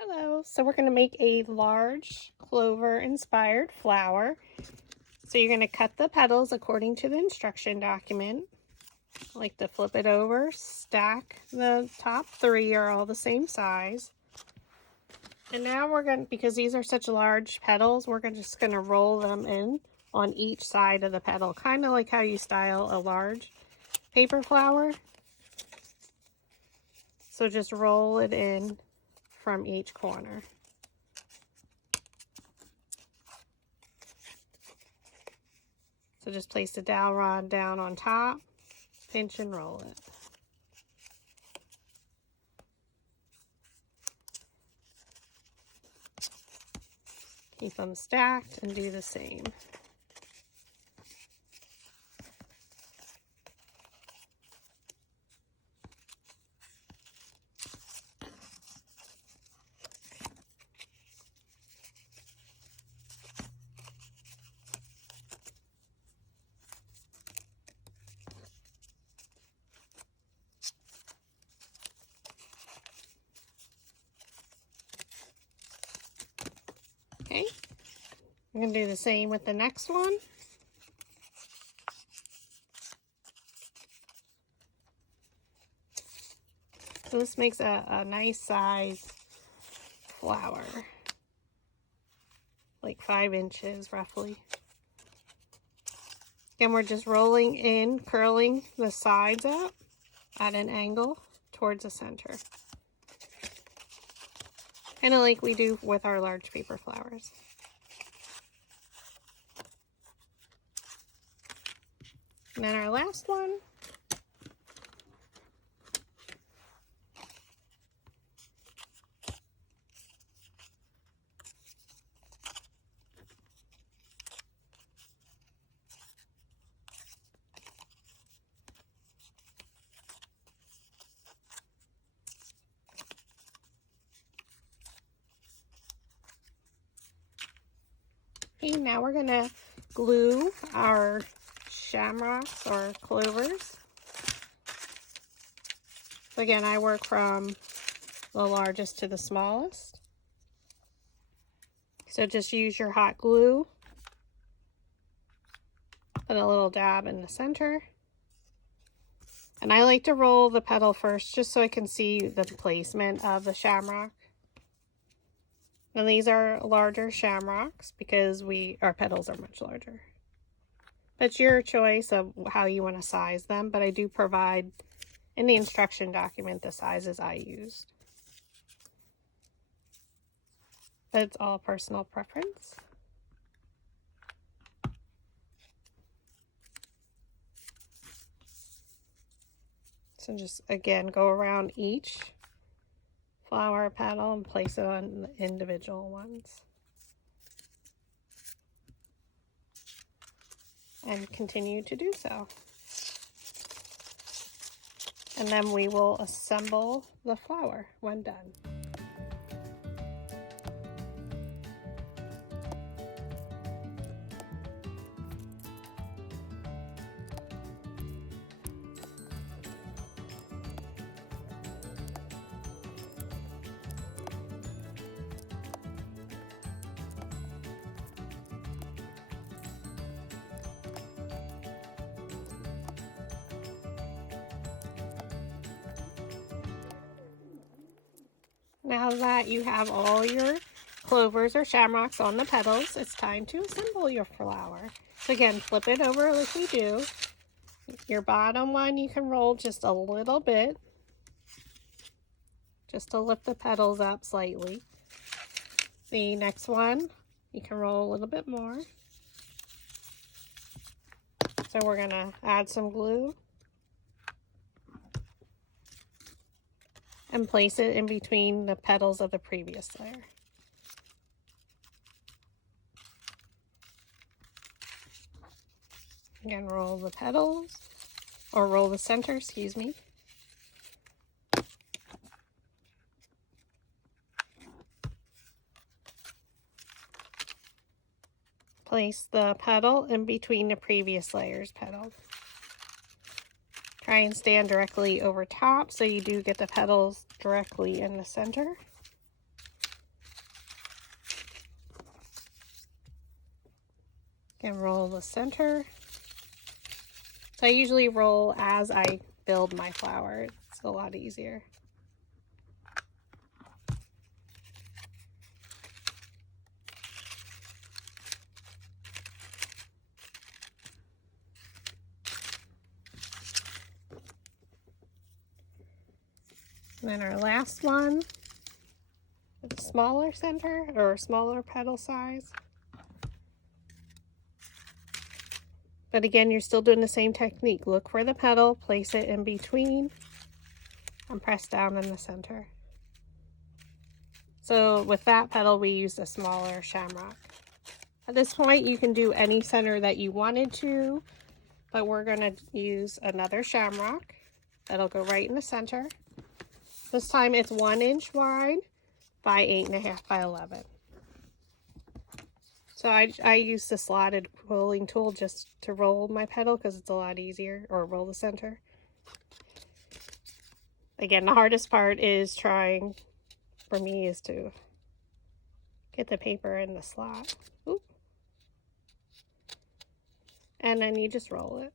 Hello, so we're going to make a large clover inspired flower. So you're going to cut the petals according to the instruction document. I like to flip it over, stack the top three are all the same size. And now we're going to, because these are such large petals, we're just going to roll them in on each side of the petal, kind of like how you style a large paper flower. So just roll it in from each corner. So just place the dowel rod down on top, pinch and roll it. Keep them stacked and do the same. Okay, I'm going to do the same with the next one. So this makes a nice size flower, like 5 inches roughly. And we're just rolling in, curling the sides up at an angle towards the center. Kind of like we do with our large paper flowers. And then our last one. Okay, now we're going to glue our shamrocks or clovers. So again, I work from the largest to the smallest. So just use your hot glue. Put a little dab in the center. And I like to roll the petal first just so I can see the placement of the shamrock. And these are larger shamrocks because our petals are much larger. It's your choice of how you want to size them, but I do provide in the instruction document the sizes I used. But it's all personal preference. So just again go around each flower petal and place it on the individual ones. And continue to do so. And then we will assemble the flower when done. Now that you have all your clovers or shamrocks on the petals, it's time to assemble your flower. So again, flip it over like we do. Your bottom one you can roll just a little bit, just to lift the petals up slightly. The next one, you can roll a little bit more. So we're going to add some glue and place it in between the petals of the previous layer. Again, roll the petals, or roll the center, excuse me. Place the petal in between the previous layer's petals. Try and stand directly over top so you do get the petals directly in the center. And roll the center. So I usually roll as I build my flower. It's a lot easier. And then our last one, with a smaller center or a smaller petal size. But again, you're still doing the same technique. Look for the petal, place it in between, and press down in the center. So with that petal, we used a smaller shamrock. At this point, you can do any center that you wanted to, but we're going to use another shamrock. That'll go right in the center. This time it's 1 inch wide by 8.5 by 11. So I use the slotted rolling tool just to roll my petal because it's a lot easier, or roll the center. Again, the hardest part is trying, for me, is to get the paper in the slot. Oop. And then you just roll it.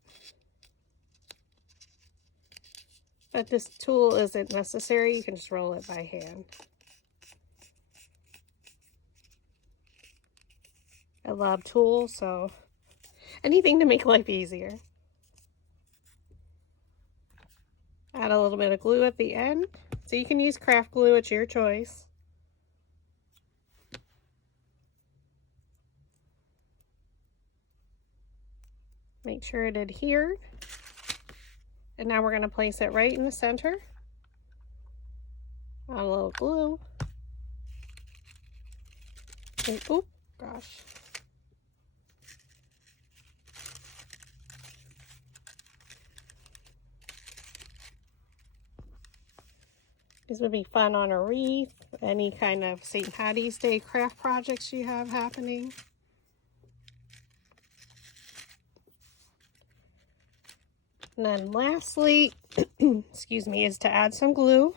But this tool isn't necessary, you can just roll it by hand. I love tools, so anything to make life easier. Add a little bit of glue at the end. So you can use craft glue, it's your choice. Make sure it adhered. And now we're going to place it right in the center. Add a little glue. And, oop, gosh. These would be fun on a wreath, any kind of St. Patty's Day craft projects you have happening. And then lastly, excuse me, is to add some glue.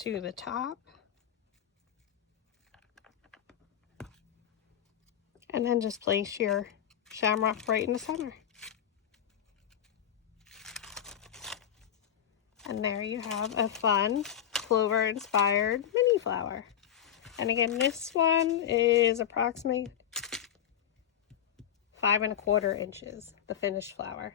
To the top. And then just place your shamrock right in the center. And there you have a fun Clover inspired mini flower. And again, this one is approximately 5 1/4 inches, the finished flower.